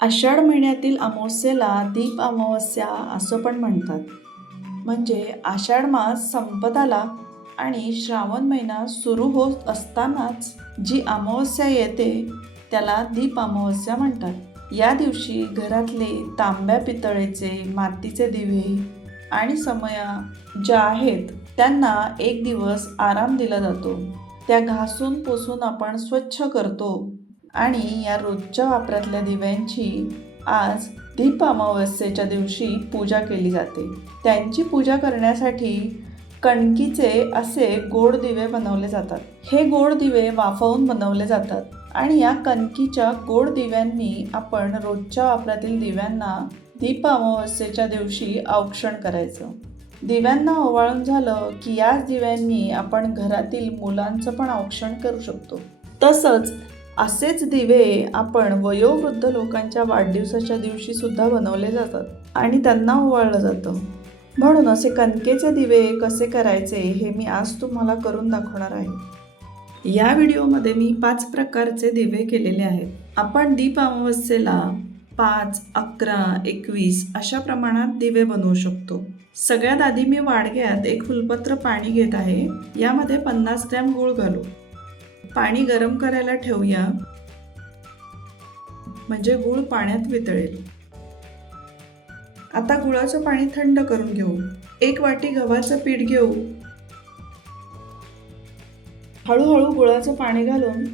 आषाढ महिन्यातील अमावस्येला दीप अमावस्या असं पण म्हणतात. म्हणजे आषाढ मास संपत आला आणि श्रावण महिना सुरू होत असतानाच जी अमावस्या येते त्याला दीप अमावस्या म्हणतात. या दिवशी घरातले तांब्या पितळेचे मातीचे दिवे आणि समया ज्या आहेत त्यांना एक दिवस आराम दिला जातो. त्या घासून पुसून आपण स्वच्छ करतो आणि या रोजच्या वापरातल्या दिव्यांची आज दीप अमावस्येच्या दिवशी पूजा केली जाते. त्यांची पूजा करण्यासाठी कणकीचे असे गोड दिवे बनवले जातात. हे गोड दिवे वाफवून बनवले जातात आणि या कणकीच्या गोड दिव्यांनी आपण रोजच्या वापरातील दिव्यांना दीप अमावस्येच्या दिवशी औक्षण करायचं. दिव्यांना ओवाळून झालं की याच दिव्यांनी आपण घरातील मुलांचं पण औक्षण करू शकतो. तसंच असेच दिवे आपण वयोवृद्ध लोकांच्या वाढदिवसाच्या दिवशी सुद्धा बनवले जातात आणि त्यांना ओवाळलं जातं. म्हणून असे कणकेचे दिवे कसे करायचे हे मी आज तुम्हाला करून दाखवणार आहे. या व्हिडिओमध्ये मी 5 प्रकारचे दिवे केलेले आहेत. आपण दीप अमावस्येला 5, 11, 21 अशा प्रमाणात दिवे बनवू शकतो. सगळ्यात आधी मी वाडग्यात एक फुलपत्र पाणी घेत आहे. यामध्ये 50 ग्रॅम गूळ घालू. पाणी गरम करायला ठेवूया, म्हणजे गूळ पाण्यात वितळेल. आता गुळाचं पाणी थंड करून घेऊ. 1 वाटी गव्हाचं पीठ घेऊ. हळूहळू गुळाचं पाणी घालून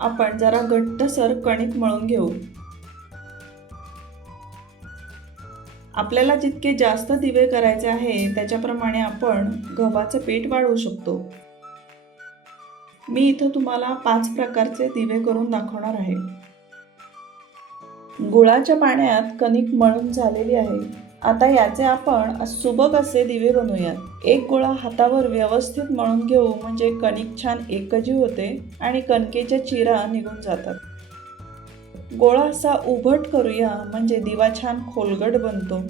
आपण जरा घट्टसर कणिक मळून घेऊ. आपल्याला जितके जास्त दिवे करायचे आहे त्याच्याप्रमाणे आपण गव्हाचं पीठ वाढवू शकतो. मी इथं तुम्हाला 5 प्रकारचे दिवे करून दाखवणार आहे. गुळाच्या पाण्यात कणिक मळून झालेली आहे. आता याचे आपण सुबक असे दिवे बनवूयात. एक गोळा हातावर व्यवस्थित मळून घेऊ, म्हणजे कणिक छान एकजीव होते आणि कणकेच्या चिरा निघून जातात. गोळा असा उभट करूया, म्हणजे दिवा छान खोलगट बनतो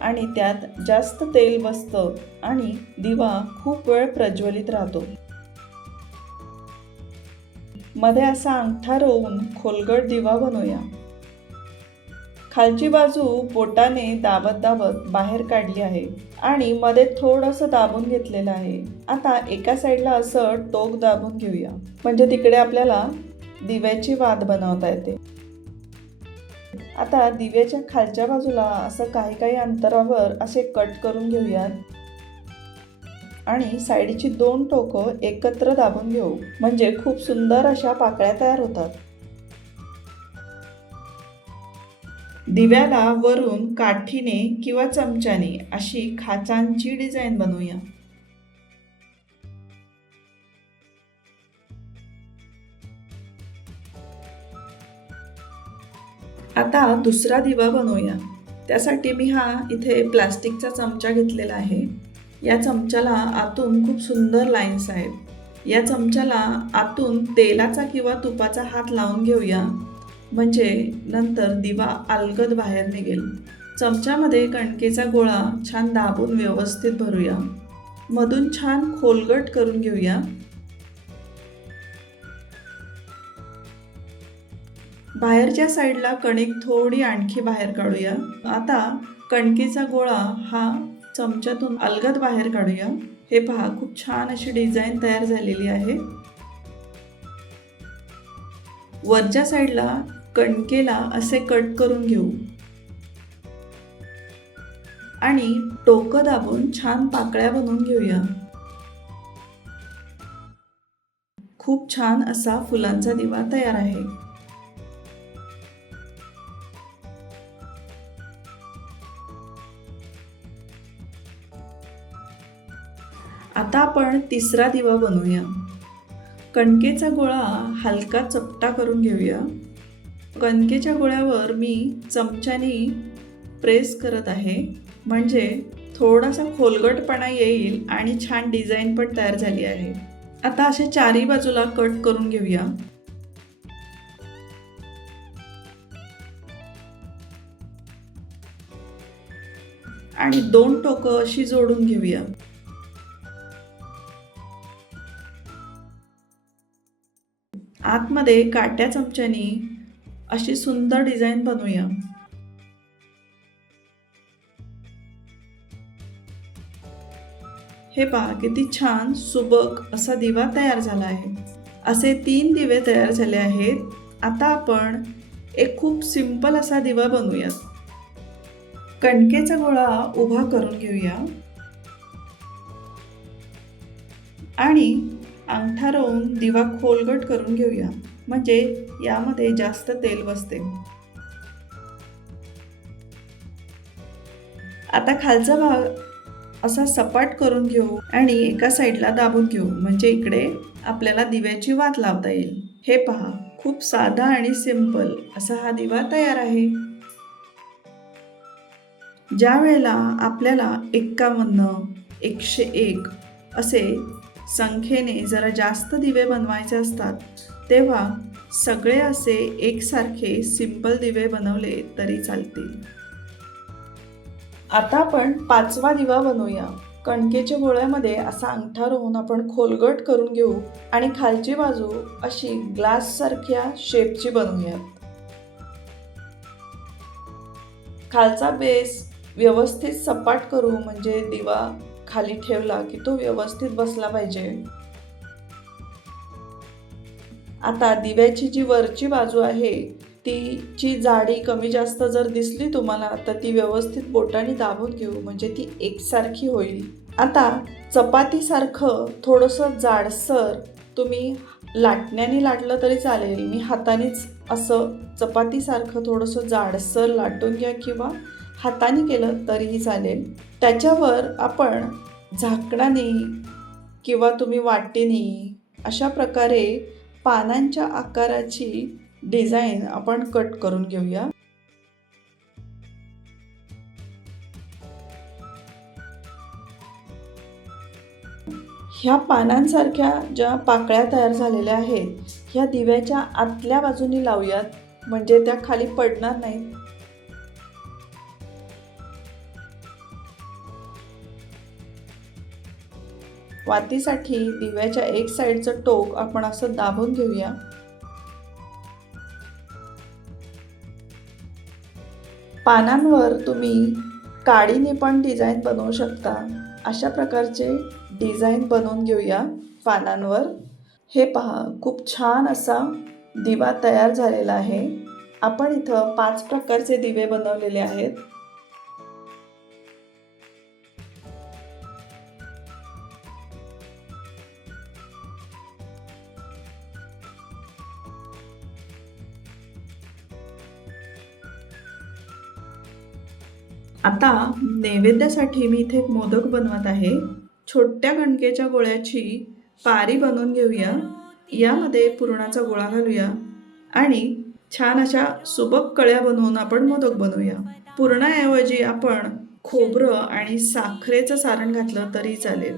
आणि त्यात जास्त तेल बसतं आणि दिवा खूप वेळ प्रज्वलित राहतो. मध्ये असा अंगठा रोवून खोलगट दिवा बनवूया. खालची बाजू बोटाने दाबत दाबत बाहेर काढली आहे आणि मध्ये थोडंसं दाबून घेतलेलं आहे. आता एका साईडला असं टोक दाबून घेऊया, म्हणजे तिकडे आपल्याला दिव्याची वात बनवता येते. आता दिव्याच्या खालच्या बाजूला असं काही अंतरावर असे कट करून घेऊयात आणि साईडची 2 टोकं एकत्र दाबून घेऊ, म्हणजे खूप सुंदर अशा पाकळ्या तयार होतात. दिव्याला वरून काठीने किंवा चमच्याने अशी खाचांची डिझाईन बनवूया. आता दुसरा दिवा बनवूया. त्यासाठी मी हा इथे प्लास्टिकचा चमचा घेतलेला आहे. या चमच्याला आतून खूप सुंदर लाईन्स आहेत. या चमच्याला आतून तेलाचा किंवा तुपाचा हात लावून घेऊया, म्हणजे नंतर दिवा अलगद बाहेर निघेल. चमच्यामध्ये कणकेचा गोळा छान दाबून व्यवस्थित भरूया. मधून छान खोलगट करून घेऊया. बाहेरच्या साईडला कणिक थोडी आणखी बाहेर काढूया. आता कणकेचा गोळा हा चमच्यातून अलगद बाहेर काढूया. हे पहा, खूप छान अशी डिझाईन तयार झालेली आहे. वरच्या साईडला कणकेला असे कट करून घेऊ आणि टोकं दाबून छान पाकळ्या बनवून घेऊया. खूप छान असा फुलांचा दिवा तयार आहे. आता आपण तिसरा दिवा बनवूया. कणकेचा गोळा हलका चपटा करून घेऊया. कणकेच्या गोळ्यावर मी चमच्याने प्रेस करत आहे, म्हणजे थोडासा खोलगटपणा येईल आणि छान डिझाईन पण तयार झाली आहे. आता अशा चारी बाजूला कट करून घेऊया. आणि 2 टोकं अशी जोडून घेऊया. आतमध्ये काट्या चमच्याने अशी सुंदर डिझाईन बनवूया. हे पहा किती छान सुबक असा दिवा तयार झाला आहे. असे 3 दिवे तयार झाले आहेत. आता आपण एक खूप सिंपल असा दिवा बनवूयात. कणकेचा गोळा उभा करून घेऊया आणि अंगठा रोवून दिवा खोलगट करून घेऊया, म्हणजे यामध्ये जास्त तेल बसते. आता खालचा भाग असा सपाट करून घेऊ आणि एका साईडला दाबून घेऊ, म्हणजे इकडे आपल्याला दिव्याची वात लावता येईल. हे पहा, खूप साधा आणि सिंपल असा हा दिवा तयार आहे. ज्या वेळेला आपल्याला 51, 101 असे संख्येने जरा जास्त दिवे बनवायचे असतात, तेव्हा सगळे असे एकसारखे सिंपल दिवे बनवले तरी चालतील. आता आपण 5वा दिवा बनवूया. कणकेच्या गोळ्यामध्ये असा अंगठा रोवून आपण खोलगट करून घेऊ आणि खालची बाजू अशी ग्लास सारख्या शेपची बनवूयात. खालचा बेस व्यवस्थित सपाट करू, म्हणजे दिवा खाली ठेवला की तो व्यवस्थित बसला पाहिजे. आता दिव्याची जी वरची बाजू आहे तिची जाडी कमी जास्त जर दिसली तुम्हाला तर ती व्यवस्थित बोटाने दाबून घेऊ, म्हणजे ती एकसारखी होईल. आता चपातीसारखं थोडंसं जाडसर तुम्ही लाटण्याने लाटलं तरी चालेल. मी हातानेच असं चपातीसारखं थोडंसं जाडसर लाटून घ्या किंवा हाताने केलं तरीही चालेल. त्याच्यावर आपण झाकणाने किंवा तुम्ही वाटीने अशा प्रकारे पानांच्या आकाराची डिझाईन आपण कट करून घेऊया. ह्या पानांसारख्या ज्या पाकळ्या तयार झालेल्या आहेत ह्या दिव्याच्या आतल्या बाजूनी लावूयात, म्हणजे त्या खाली पडणार नाहीत. वातीसाठी दिव्याच्या एक साईडचं टोक आपण असं दाबून घेऊया. पानांवर तुम्ही काडीने पण डिझाईन बनवू शकता. अशा प्रकारचे डिझाईन बनवून घेऊया पानांवर. हे पहा, खूप छान असा दिवा तयार झालेला आहे. आपण इथं 5 प्रकारचे दिवे बनवलेले आहेत. आता नैवेद्यासाठी मी इथे एक मोदक बनवत आहे. छोट्या कणकेच्या गोळ्याची पारी बनवून घेऊया. यामध्ये पुरणाचा गोळा घालूया आणि छान अशा सुबक कळ्या बनवून आपण मोदक बनवूया. पुरणाऐवजी आपण खोबरं आणि साखरेचं सारण घातलं तरी चालेल.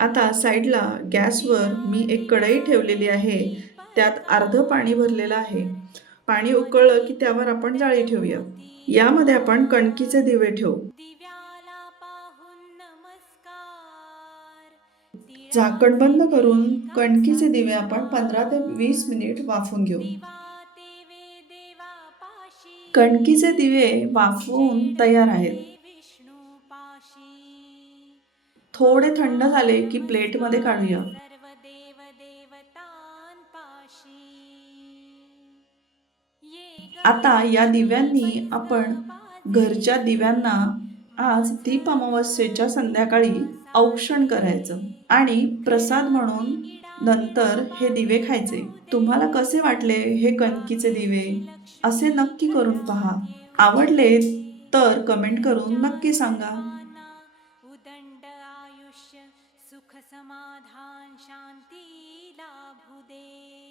आता साईडला गॅसवर मी एक कढई ठेवलेली आहे. त्यात अर्ध पाणी भरलेलं आहे. पाणी उकळलं की त्यावर आपण जाळी ठेवूया. यामध्ये आपण कणकीचे दिवे ठेवू. झाकण बंद करून कणकीचे दिवे आपण 15 ते 20 मिनिट वाफवून घेऊ. कणकीचे दिवे वाफवून तयार आहेत. थोडे थंड झाले की प्लेटमध्ये काढूया. आता या दिव्यांनी आपण घरच्या दिव्यांना आज दीप अमावस्येच्या संध्याकाळी औक्षण करायचं आणि प्रसाद म्हणून नंतर हे दिवे खायचे. तुम्हाला कसे वाटले हे कणकीचे दिवे? असे नक्की करून पहा. आवडले तर कमेंट करून नक्की सांगा. उदंड आयुष्य सुख समाधान शांती लाभू दे.